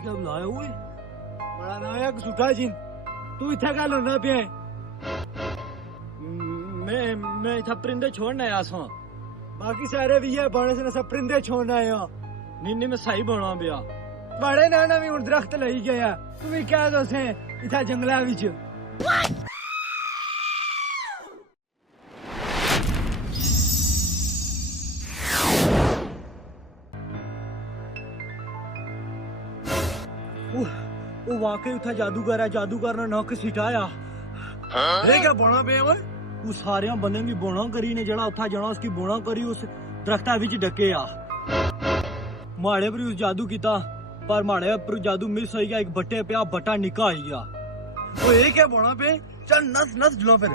क्या बुलाया हुए? बड़ा नायक सुठा जी तू इतना गल होना पिया मैं इतना परिंदे छोड़ने आया था। बाकी सारे भी है बड़े से सब परिंदे छोड़ना आया नहीं मैं सही बना पिया। बड़े नाना भी हूं दरख्त लई गया तू भी क्या दसे इतना जंगला विच वो वाकई उथा जादूगर है, जादूगर ने नक सिटाया। क्या बोना पे वो वो सारे बंदे की बोना करी ने जड़ा उथा जाना उसकी बोना करी उस दरख्ता विच डके आ। माड़े पर उस जादू किता पर माड़े पर जादू मिस हो गया। एक बट्टे पे बट्टा निका आई गया। वो ये क्या बोना पे चल नस नस जुलो फिर